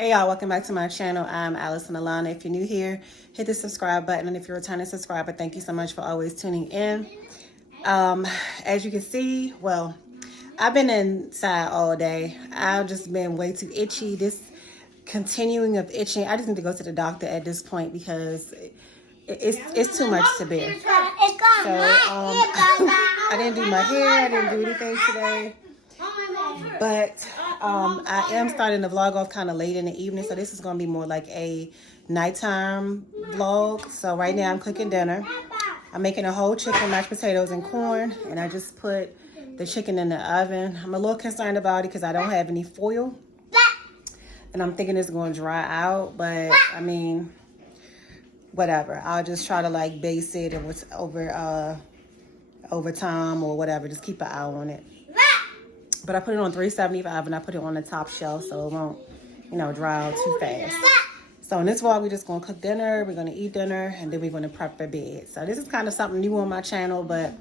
Hey y'all, welcome back to my channel. I'm Allison Alana. If you're new here, hit the subscribe button, and if you're a returning subscriber, thank you so much for always tuning in. As you can see, well, I've been inside all day. I've just been way too itchy. This continuing of itching, I just need to go to the doctor at this point because it's too much to bear. So I didn't do my hair, I didn't do anything today. But I am starting the vlog off kind of late in the evening, so this is going to be more like a nighttime vlog. So right now I'm cooking dinner. I'm making a whole chicken, mashed potatoes, and corn, and I just put the chicken in the oven. I'm a little concerned about it because I don't have any foil, and I'm thinking it's going to dry out, but I mean, whatever. I'll just try to like base it and what's over time or whatever. Just keep an eye on it. But I put it on 375 and I put it on the top shelf so it won't, dry out too fast. So in this vlog, we're just going to cook dinner, we're going to eat dinner, and then we're going to prep for bed. So this is kind of something new on my channel, but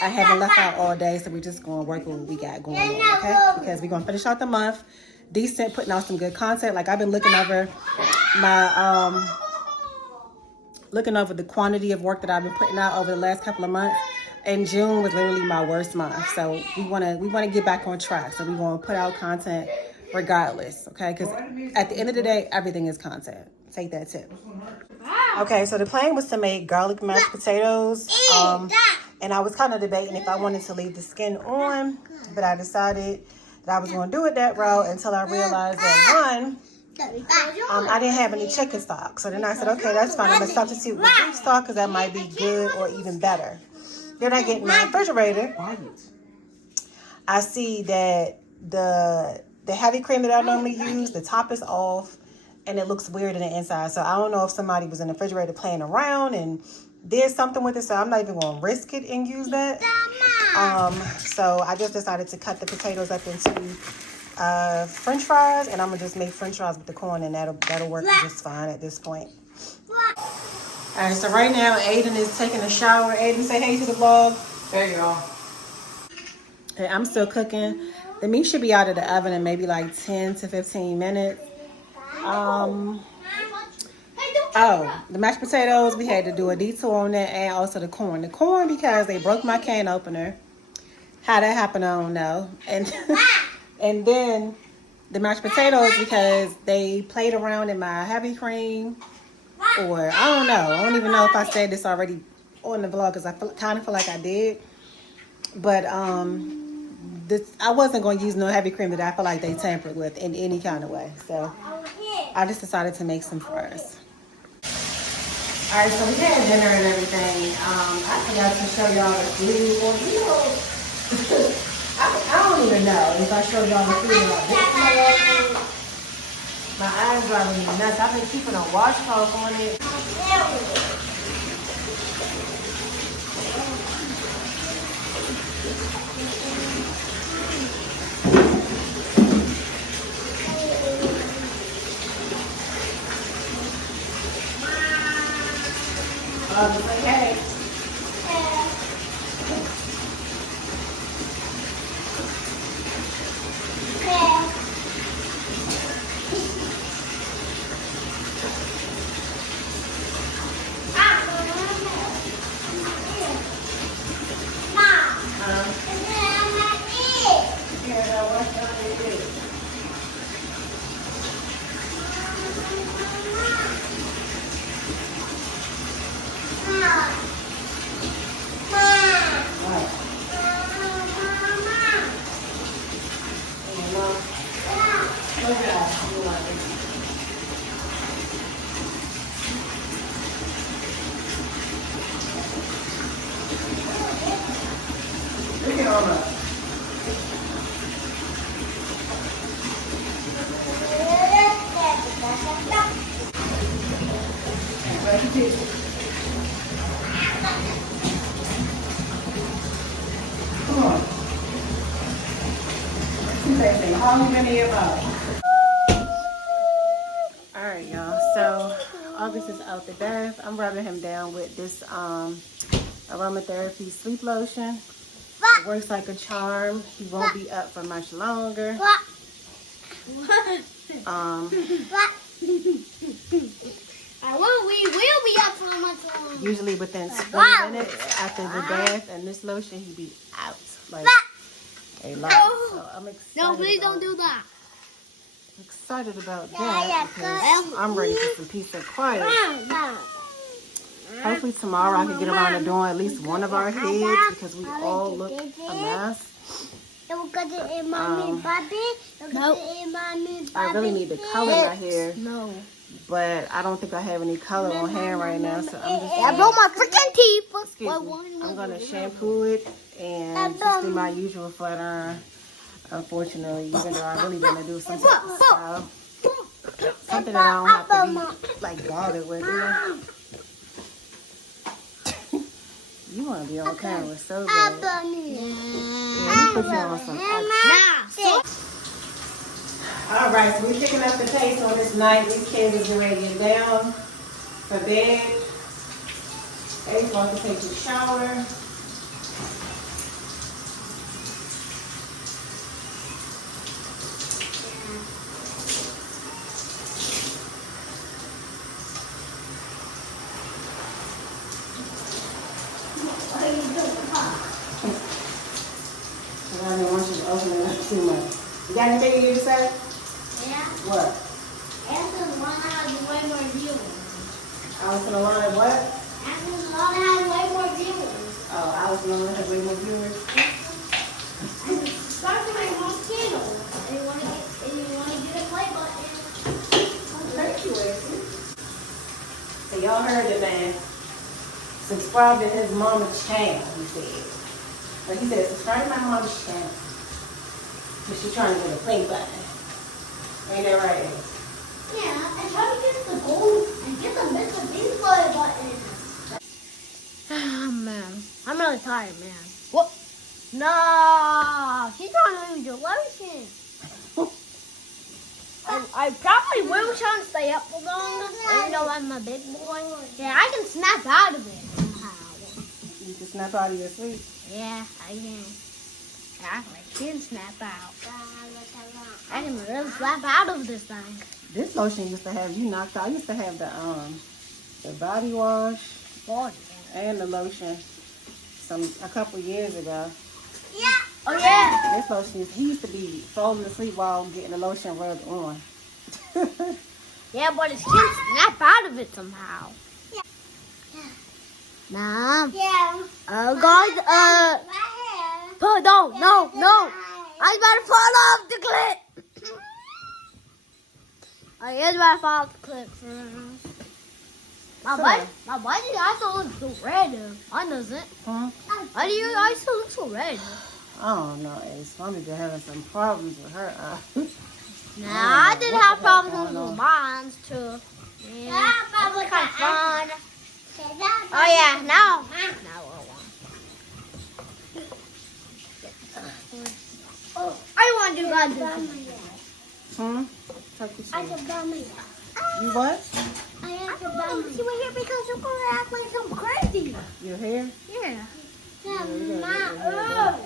I haven't left out all day, so we're just going to work with what we got going on, okay? Because we're going to finish out the month, decent, putting out some good content. Like I've been looking over my, the quantity of work that I've been putting out over the last couple of months. And June was literally my worst month, so we want to get back on track. So we want to put out content regardless, okay? Because at the end of the day, everything is content. Take that tip. Okay, so the plan was to make garlic mashed potatoes, and I was kind of debating if I wanted to leave the skin on, but I decided that I was going to do it that route until I realized that I didn't have any chicken stock. So then I said, okay, that's fine. I'm going to substitute with beef stock because that might be good or even better. Then I get in my refrigerator. I see that the heavy cream that I normally use, the top is off, and it looks weird in the inside. So I don't know if somebody was in the refrigerator playing around and did something with it. So I'm not even going to risk it and use that. So I just decided to cut the potatoes up into French fries, and I'm gonna just make French fries with the corn, and that'll work just fine at this point. All right, so right now, Aiden is taking a shower. Aiden, say hey to the vlog. Hey, y'all. Okay, I'm still cooking. The meat should be out of the oven in maybe like 10 to 15 minutes. Oh, the mashed potatoes, we had to do a detour on that, and also the corn. The corn, because they broke my can opener. How that happened, I don't know. And and then the mashed potatoes, because they played around in my heavy cream. Or I don't know. I don't even know if I said this already on the vlog because I kind of feel like I did. But I wasn't going to use no heavy cream that I feel like they tampered with in any kind of way. So I just decided to make some first. All right, so we had dinner and everything. I forgot to show y'all the food. I don't even know if I showed y'all the food or not. My eyes driving me nuts. I've been keeping a washcloth on it. Say hey. Come on. How long been here about? Alright y'all, so August is out the bath. I'm rubbing him down with this aromatherapy sleep lotion. It works like a charm. He won't be up for much longer. We will be up for much longer. Usually within 20 minutes after the bath and this lotion, he be out like a lot. So I'm excited. No, please don't do that. I'm excited about that because I'm ready for some peace and quiet. Hopefully tomorrow I can get around to doing at least one of our heads because we all look a mess. I really need to color my hair. No. But I don't think I have any color on hair right now, so I'm just I broke my freaking teeth. I'm gonna shampoo it and just do my usual flat iron. Unfortunately, even though I really want to do some type of style, something that I don't have to be like bothered with. You want to be on camera so bad. Yeah, let me put you on some action. All right, so we're picking up the pace on this night. These kids are getting ready to get down for bed. They're going to take a shower. I don't want you to open it up too much. You got anything you need to say? Yeah. What? AllisonAlanna has way more viewers. AllisonAlanna what? AllisonAlanna has way more viewers. Oh, AllisonAlanna has way more viewers. Subscribe to my mom's channel. And you want to get a play button. Thank you, Ashley. So y'all heard the man. Subscribe to his mama's channel, he said. But he said, subscribe to my mom's channel. But she's trying to get a play button. Ain't that right? Yeah, and try to get the gold and get the Mr. Beast play button. Oh, man. I'm really tired, man. What? No, she's trying to lose your lotion. I probably will try to stay up for longer, even though I'm a big boy. Yeah, I can snap out of it somehow. You can snap out of your sleep? Yeah, I can. I can snap out. I can really snap out of this thing. This lotion used to have you knocked out. I used to have the body wash and the lotion a couple years ago. Yeah. Oh yeah. This lotion he used to be falling asleep while getting the lotion rubbed on. Yeah, but it can snap out of it somehow. Yeah. Nah. Yeah. Guys, no. I better fall off the clip. I is about to fall off the clip. My body also looks so red. Mine doesn't. Huh? Why do your eyes still look so red? I don't know, Ace. Mommy been having some problems with her eyes. Nah, I did have problems with mine too. Yeah, that was kind of fun. Oh yeah, now I want to do that. You what? I have to buy my hair because you're going to act like I'm crazy. Your hair? Yeah. I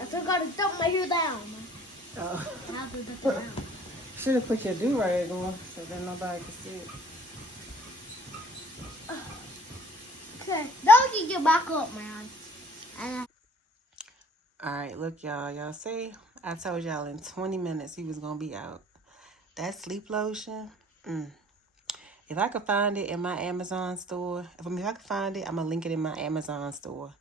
still got to dump my hair down. Oh. I have to dump it down. Should have put your do-rag on so that nobody could see it. Okay, don't you get back up, man. Alright, look y'all. Y'all see? I told y'all in 20 minutes he was going to be out. That sleep lotion, if I could find it in my Amazon store, if I could find it, I'm going to link it in my Amazon store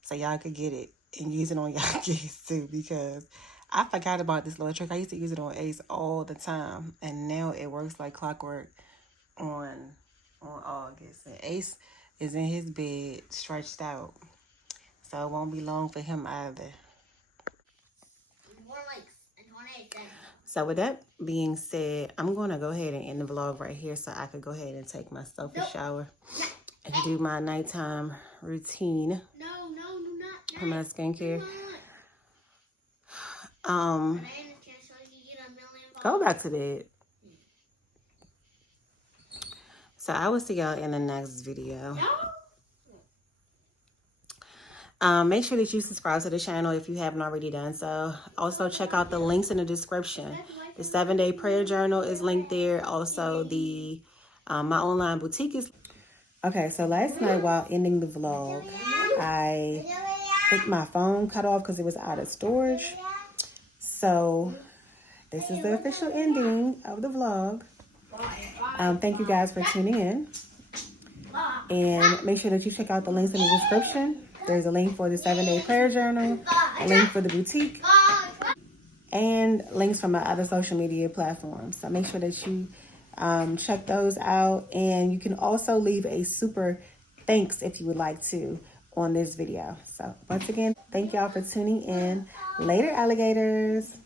so y'all could get it and use it on y'all kids too, because I forgot about this little trick. I used to use it on Ace all the time, and now it works like clockwork on August. And Ace is in his bed stretched out, so it won't be long for him either. So with that being said, I'm going to go ahead and end the vlog right here so I could go ahead and take myself a shower and do my nighttime routine for my skincare. Go back to bed. So I will see y'all in the next video. Make sure that you subscribe to the channel if you haven't already done so. Also, check out the links in the description. The 7-day prayer journal is linked there. Also, the my online boutique is. Okay, so last night while ending the vlog, I think my phone cut off because it was out of storage. So this is the official ending of the vlog. Thank you guys for tuning in. And make sure that you check out the links in the description. There's a link for the 7-day prayer journal, a link for the boutique, and links from my other social media platforms. So make sure that you check those out. And you can also leave a super thanks if you would like to on this video. So once again, thank y'all for tuning in. Later, alligators.